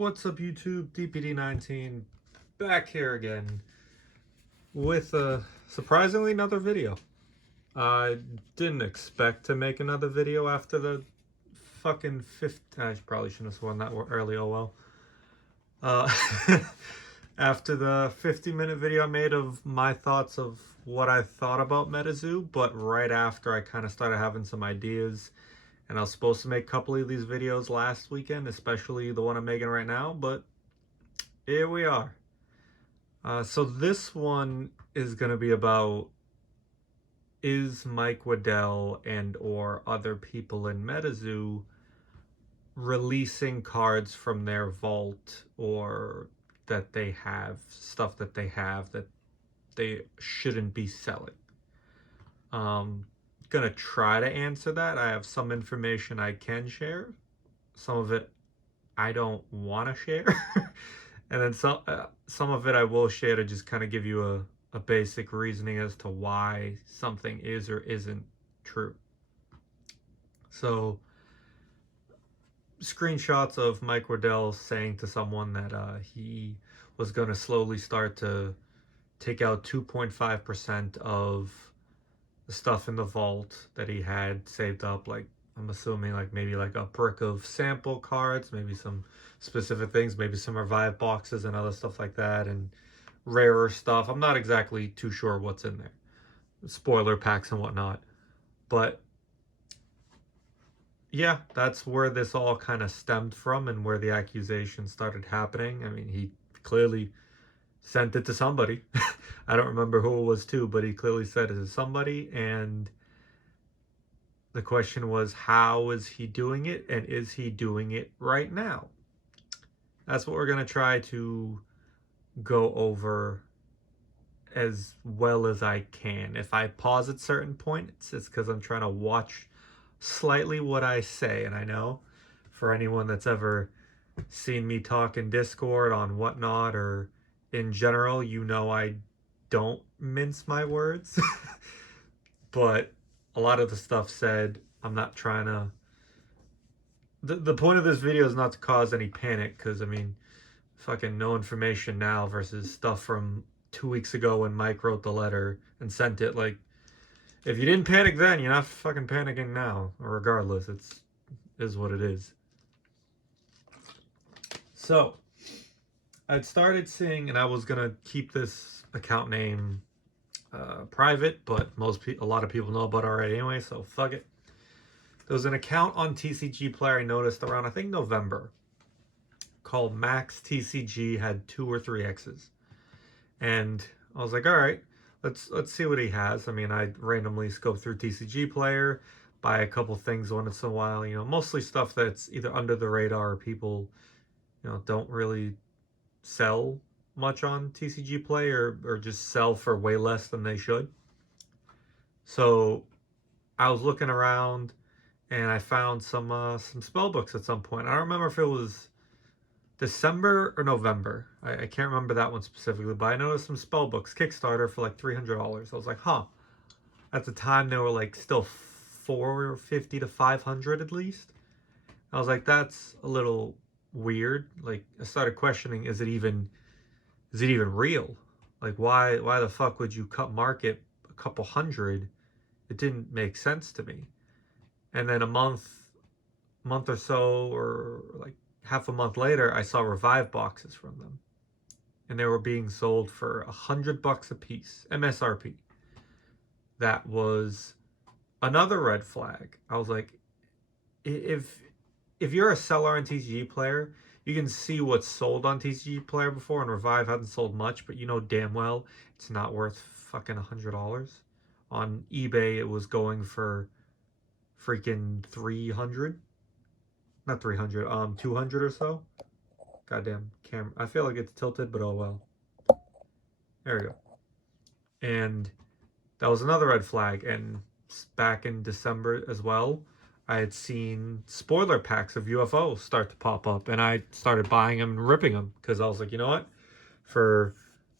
What's up, YouTube? DPD19 back here again with surprisingly another video. I didn't expect to make another video after the fucking I probably shouldn't have sworn that early, oh well. Uh, after the 50-minute video I made of my thoughts of what I thought about MetaZoo, but right after I kind of started having some ideas. And I was supposed to make a couple of these videos last weekend, especially the one I'm making right now, but here we are. So this one is going to be about, is Mike Waddell and or other people in MetaZoo releasing cards from their vault, or that they have stuff that they have that they shouldn't be selling? Gonna try to answer that. I have some information I can share, some of it I don't want to share, and then some of it I will share to just kind of give you a basic reasoning as to why something is or isn't true. So screenshots of Mike Waddell saying to someone that he was going to slowly start to take out 2.5% of the stuff in the vault that he had saved up, like I'm assuming like maybe like a brick of sample cards, maybe some specific things, maybe some revive boxes and other stuff like that, and rarer stuff. I'm not exactly too sure what's in there, spoiler packs and whatnot, but yeah, that's where this all kind of stemmed from and where the accusation started happening. I mean, he clearly sent it to somebody. I don't remember who it was to, but he clearly said it to somebody, and the question was, how is he doing it, and is he doing it right now? That's what we're going to try to go over as well as I can. If I pause at certain points, it's because I'm trying to watch slightly what I say. And I know for anyone that's ever seen me talk in Discord on whatnot or in general, you know I don't mince my words. But a lot of the stuff said, I'm not trying to... The point of this video is not to cause any panic, because, I mean, fucking no information now versus stuff from 2 weeks ago when Mike wrote the letter and sent it. Like, if you didn't panic then, you're not fucking panicking now. Regardless, it is what it is. So, I'd started seeing, and I was gonna keep this account name private, but a lot of people know about it already anyway, so fuck it. There was an account on TCG Player I noticed around, I think, November, called Max TCG, had 2 or 3 X's. And I was like, all right, let's see what he has. I mean, I randomly scope through TCG Player, buy a couple things once in a while, you know, mostly stuff that's either under the radar or people, you know, don't really sell much on TCG Play, or just sell for way less than they should. So I was looking around and I found some spell books at some point. I don't remember if it was December or November. I can't remember that one specifically, but I noticed some spell books Kickstarter for like $300. I was like, huh. At the time they were like still $450 to $500 at least. I was like, that's a little weird. Like, I started questioning, is it even real? Like, why the fuck would you cut market a couple hundred? It didn't make sense to me. And then a month or so, or like half a month later, I saw revive boxes from them, and they were being sold for $100 a piece, MSRP. That was another red flag. I was like, if you're a seller on TCG Player, you can see what's sold on TCG Player before, and Revive hasn't sold much, but you know damn well it's not worth fucking $100. On eBay, it was going for freaking 300. Not 300, 200 or so. Goddamn camera. I feel like it's tilted, but oh well. There we go. And that was another red flag. And back in December as well, I had seen spoiler packs of UFOs start to pop up, and I started buying them and ripping them, because I was like, you know what, for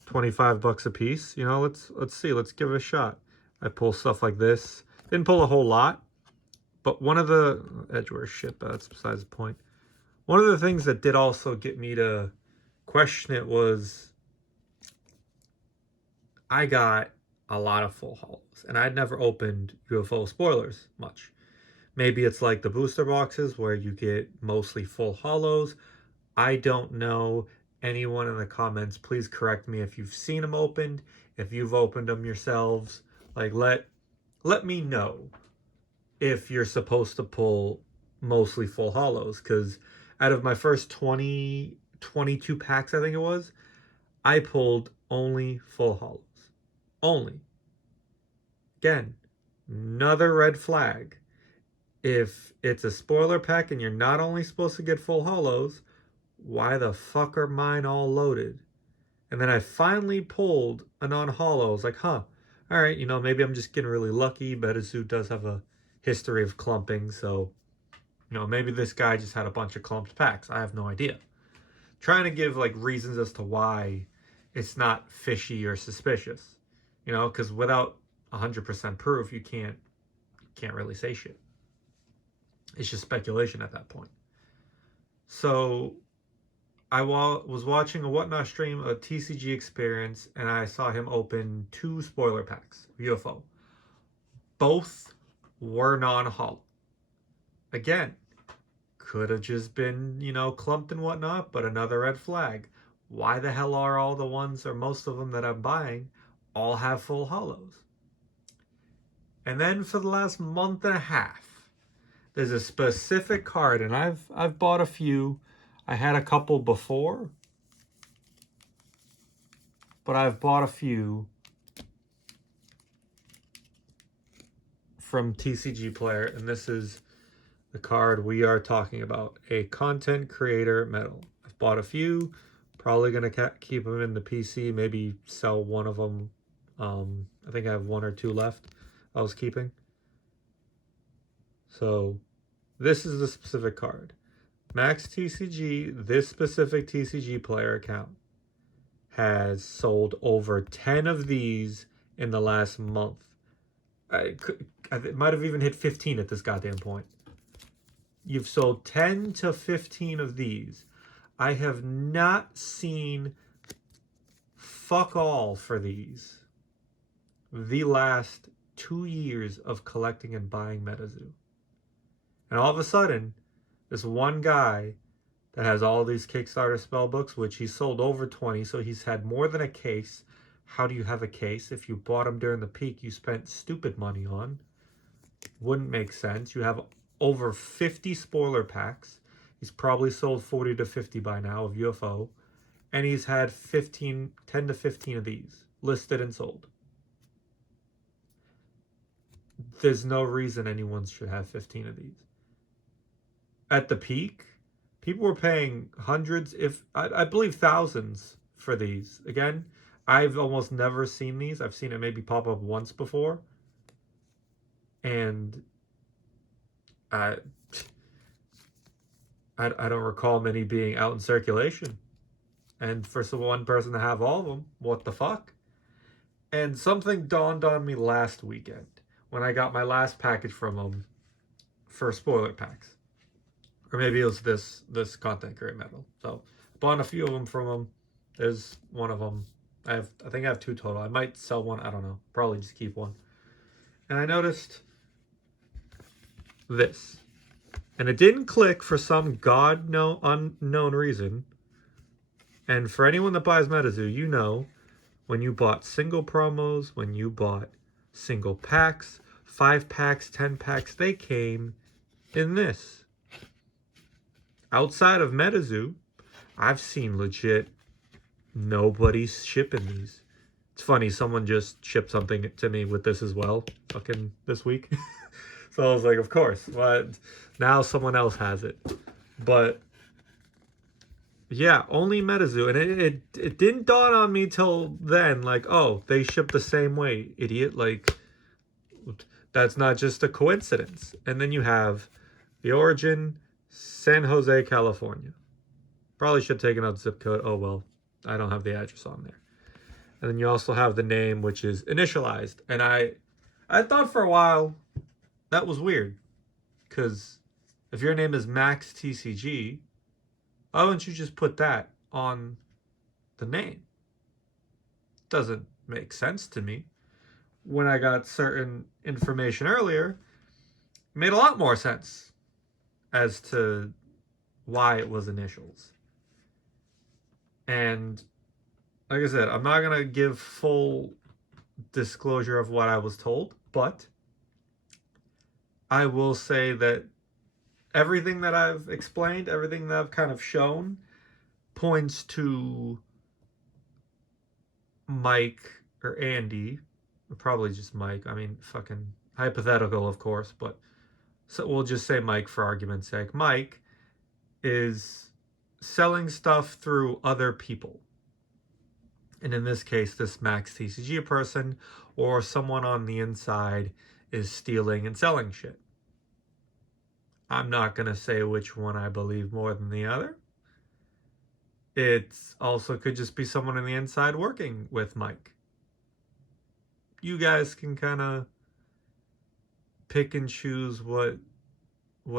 $25 a piece, you know, let's see, let's give it a shot. I pull stuff like this. Didn't pull a whole lot, but one of the Edgeware shit, but that's besides the point. One of the things that did also get me to question it was I got a lot of full hollows, and I'd never opened UFO spoilers much. Maybe it's like the booster boxes where you get mostly full hollows. I don't know. Anyone in the comments, please correct me if you've seen them opened, if you've opened them yourselves. Like, let me know if you're supposed to pull mostly full hollows, because out of my first 22 packs, I think it was, I pulled only full hollows. Only. Again, another red flag. If it's a spoiler pack and you're not only supposed to get full hollows, why the fuck are mine all loaded? And then I finally pulled a non-hollow. I was like, huh, all right, maybe I'm just getting really lucky. MetaZoo does have a history of clumping, so, maybe this guy just had a bunch of clumped packs. I have no idea. Trying to give, like, reasons as to why it's not fishy or suspicious, because without 100% proof, you can't really say shit. It's just speculation at that point. So I was watching a Whatnot stream, a TCG experience, and I saw him open 2 spoiler packs, UFO. Both were non-hollow. Again, could have just been, clumped and whatnot, but another red flag. Why the hell are all the ones, or most of them that I'm buying, all have full hollows? And then for the last month and a half, there's a specific card, and I've bought a few. I had a couple before, but I've bought a few from TCG Player, and this is the card we are talking about, a content creator medal. I've bought a few, probably going to keep them in the PC, maybe sell one of them. I think I have 1 or 2 left I was keeping. So this is the specific card. Max TCG, this specific TCG Player account, has sold over 10 of these in the last month. It might have even hit 15 at this goddamn point. You've sold 10 to 15 of these. I have not seen fuck all for these the last 2 years of collecting and buying MetaZoo. And all of a sudden, this one guy that has all these Kickstarter spell books, which he sold over 20, so he's had more than a case. How do you have a case? If you bought them during the peak, you spent stupid money on. Wouldn't make sense. You have over 50 spoiler packs. He's probably sold 40 to 50 by now of UFO. And he's had 10 to 15 of these listed and sold. There's no reason anyone should have 15 of these. At the peak, people were paying hundreds, if I believe thousands for these. Again, I've almost never seen these. I've seen it maybe pop up once before. And I don't recall many being out in circulation. And for one person to have all of them, what the fuck? And something dawned on me last weekend when I got my last package from them for spoiler packs. Or maybe it was this content creator medal. So bought a few of them from them. There's one of them. I think I have 2 total. I might sell one. I don't know. Probably just keep one. And I noticed this. And it didn't click for some unknown reason. And for anyone that buys MetaZoo, when you bought single promos, when you bought single packs, 5 packs, 10 packs, they came in this. Outside of MetaZoo, I've seen legit nobody's shipping these. It's funny, someone just shipped something to me with this as well, fucking this week. So I was like, of course, but now someone else has it. But yeah, only MetaZoo. And it didn't dawn on me till then, like, oh, they ship the same way, idiot. Like, that's not just a coincidence. And then you have the origin, San Jose, California. Probably should have taken out the zip code. Oh, well, I don't have the address on there. And then you also have the name, which is initialized. And I thought for a while that was weird. Because if your name is Max TCG, Why wouldn't you just put that on the name? Doesn't make sense to me. When I got certain information earlier, it made a lot more sense as to why it was initials. And like I said, I'm not going to give full disclosure of what I was told, but I will say that everything that I've explained, everything that I've kind of shown, points to Mike or Andy, probably just Mike. I mean, fucking hypothetical, of course, but so we'll just say Mike for argument's sake. Mike is selling stuff through other people. And in this case, this Max TCG person or someone on the inside is stealing and selling shit. I'm not going to say which one I believe more than the other. It also could just be someone on the inside working with Mike. You guys can kind of pick and choose what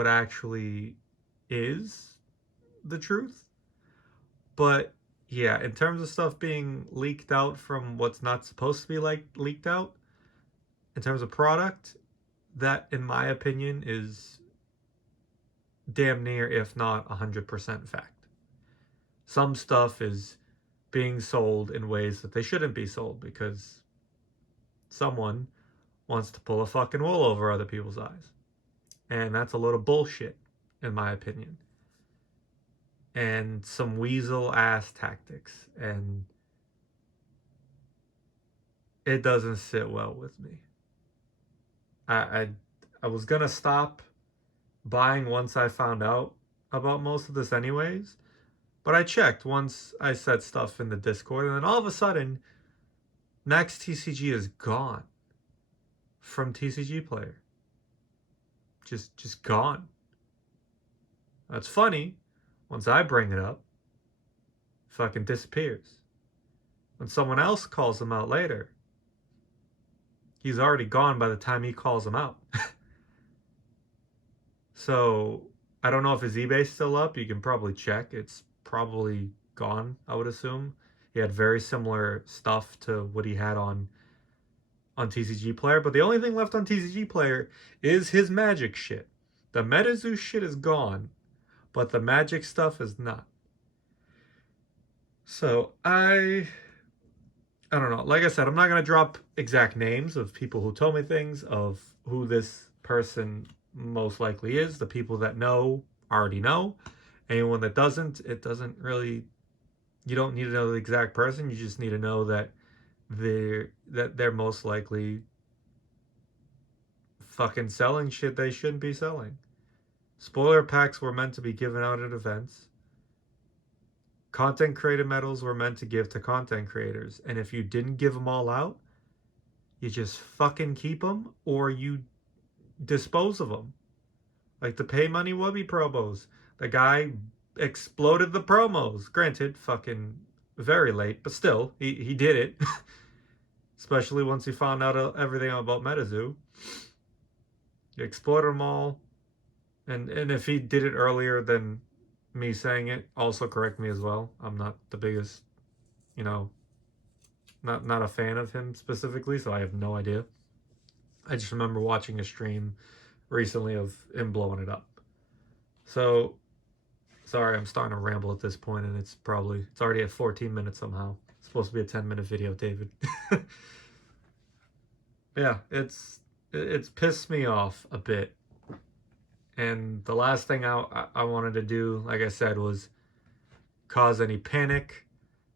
actually is the truth. But yeah, in terms of stuff being leaked out from what's not supposed to be like leaked out, in terms of product, that in my opinion is damn near, if not 100% fact. Some stuff is being sold in ways that they shouldn't be sold because someone wants to pull a fucking wool over other people's eyes. And that's a little bullshit, in my opinion. And some weasel ass tactics. And it doesn't sit well with me. I was gonna stop buying once I found out about most of this anyways. But I checked once I said stuff in the Discord, and then all of a sudden, Max TCG is gone from TCG Player. Just gone. That's funny. Once I bring it up, fucking disappears. When someone else calls him out later, he's already gone by the time he calls him out. So I don't know if his eBay's still up. You can probably check. It's probably gone, I would assume. He had very similar stuff to what he had on TCG Player, but the only thing left on TCG Player is his Magic shit. The MetaZoo shit is gone, but the Magic stuff is not. So I don't know. Like I said, I'm not going to drop exact names of people who told me things, of who this person most likely is. The people that know already know. Anyone that doesn't, it doesn't really, you don't need to know the exact person. You just need to know that they're most likely fucking selling shit they shouldn't be selling. Spoiler packs were meant to be given out at events. Content creator medals were meant to give to content creators. And if you didn't give them all out, you just fucking keep them or you dispose of them. Like the pay money wubby promos. The guy exploded the promos. Granted, fucking very late, but still, he did it. Especially once he found out everything about MetaZoo. He exploded them all. And if he did it earlier than me saying it, also correct me as well. I'm not the biggest, not a fan of him specifically, so I have no idea. I just remember watching a stream recently of him blowing it up. So, sorry, I'm starting to ramble at this point, and it's already at 14 minutes somehow. It's supposed to be a 10-minute video, David. Yeah, it's pissed me off a bit. And the last thing I wanted to do, like I said, was cause any panic,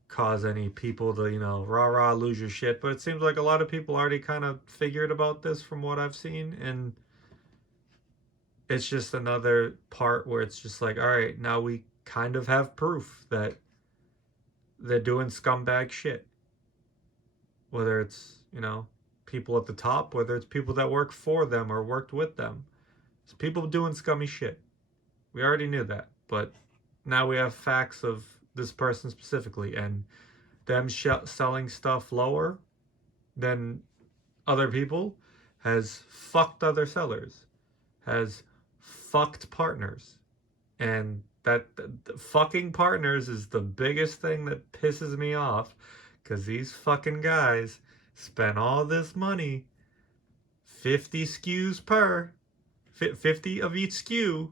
cause any people to, rah-rah, lose your shit. But it seems like a lot of people already kind of figured about this from what I've seen. And it's just another part where it's just like, all right, now we kind of have proof that they're doing scumbag shit. Whether it's, people at the top, whether it's people that work for them or worked with them. It's people doing scummy shit. We already knew that, but now we have facts of this person specifically, and them selling stuff lower than other people has fucked other sellers, has fucked partners, and The fucking partners is the biggest thing that pisses me off, because these fucking guys spent all this money, 50 SKUs per, 50 of each SKU,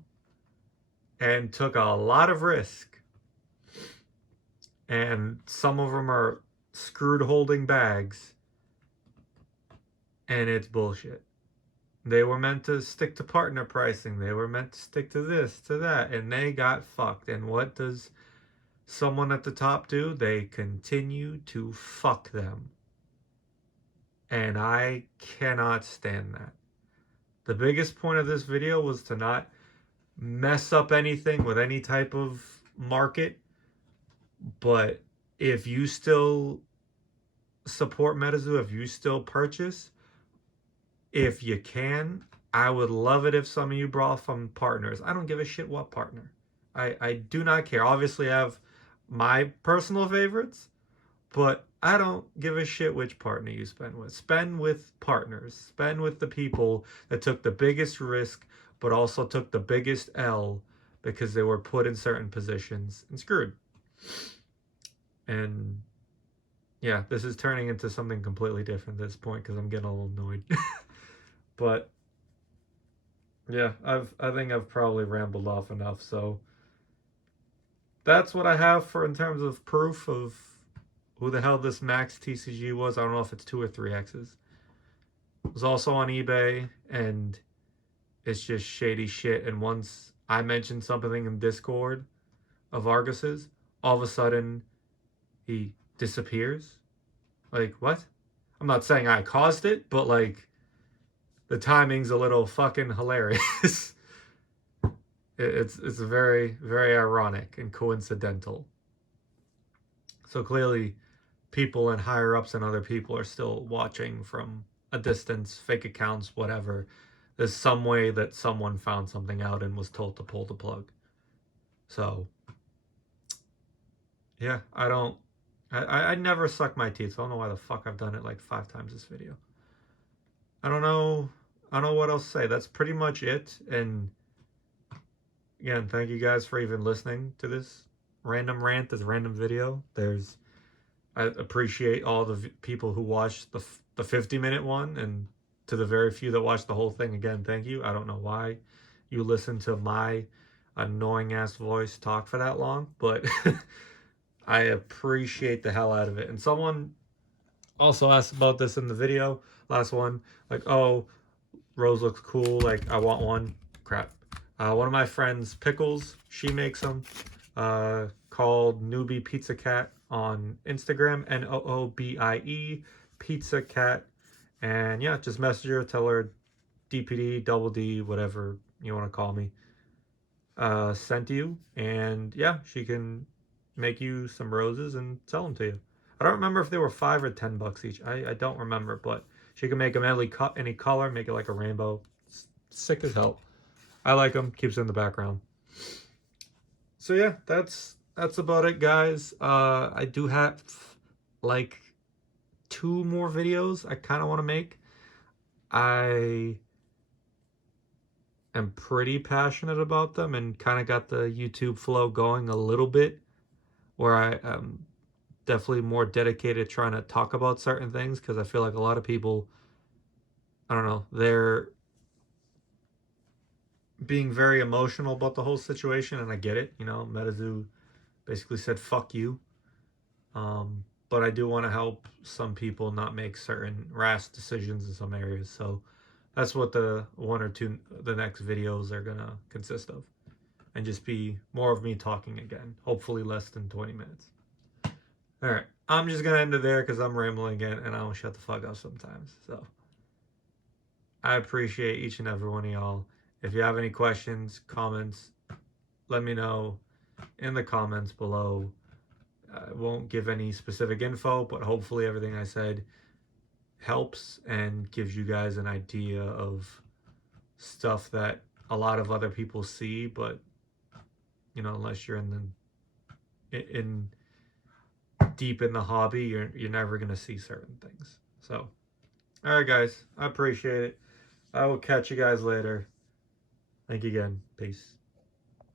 and took a lot of risk. And some of them are screwed holding bags, and it's bullshit. They were meant to stick to partner pricing. They were meant to stick to this, to that, and they got fucked. And what does someone at the top do? They continue to fuck them. And I cannot stand that. The biggest point of this video was to not mess up anything with any type of market. But if you still support MetaZoo, if you still purchase, if you can, I would love it if some of you brought from partners. I don't give a shit what partner. I do not care. Obviously, I have my personal favorites, but I don't give a shit which partner you spend with. Spend with partners. Spend with the people that took the biggest risk, but also took the biggest L because they were put in certain positions and screwed. And yeah, this is turning into something completely different at this point because I'm getting a little annoyed. But yeah, I think I've probably rambled off enough. So that's what I have for in terms of proof of who the hell this Max TCG was. I don't know if it's 2 or 3 X's. It was also on eBay, and it's just shady shit. And once I mentioned something in Discord of Argus's, all of a sudden he disappears. Like, what? I'm not saying I caused it, but like, the timing's a little fucking hilarious. It's very, very ironic and coincidental. So clearly, people and higher ups and other people are still watching from a distance, fake accounts, whatever. There's some way that someone found something out and was told to pull the plug. So, yeah, I never suck my teeth. So I don't know why the fuck I've done it like 5 times this video. I don't know what else to say. That's pretty much it. And again, thank you guys for even listening to this random rant, this random video. I appreciate all the people who watched the 50-minute one, and to the very few that watched the whole thing, again, thank you. I don't know why you listen to my annoying ass voice talk for that long, but I appreciate the hell out of it. And someone also asked about this in the video, last one, like, oh, Rose looks cool, like I want one. Crap. One of my friends, Pickles, she makes them, called Newbie Pizza Cat on Instagram, NOOBIE Pizza Cat. And yeah, just message her, tell her DPD, double D, whatever you want to call me, sent you. And yeah, she can make you some roses and sell them to you. I don't remember if they were $5 or $10 each. I don't remember, but she can make them any color, make it like a rainbow. It's sick as hell. I like them. Keeps it in the background. So yeah, that's about it, guys. I do have like 2 more videos I kind of want to make. I am pretty passionate about them and kind of got the YouTube flow going a little bit, where I am definitely more dedicated trying to talk about certain things, because I feel like a lot of people, I don't know, they're being very emotional about the whole situation, and I get it. You know, MetaZoo basically said fuck you. But I do want to help some people not make certain rash decisions in some areas. So that's what the 1 or 2 the next videos are gonna consist of, and just be more of me talking again, hopefully less than 20 minutes. All right, I'm just gonna end it there because I'm rambling again and I don't shut the fuck up sometimes. So I appreciate each and every one of y'all. If you have any questions, comments, let me know in the comments below. I won't give any specific info, but hopefully everything I said helps and gives you guys an idea of stuff that a lot of other people see, but you know, unless you're in deep in the hobby, you're never gonna see certain things. So, all right, guys, I appreciate it. I will catch you guys later. Thank you again. Peace.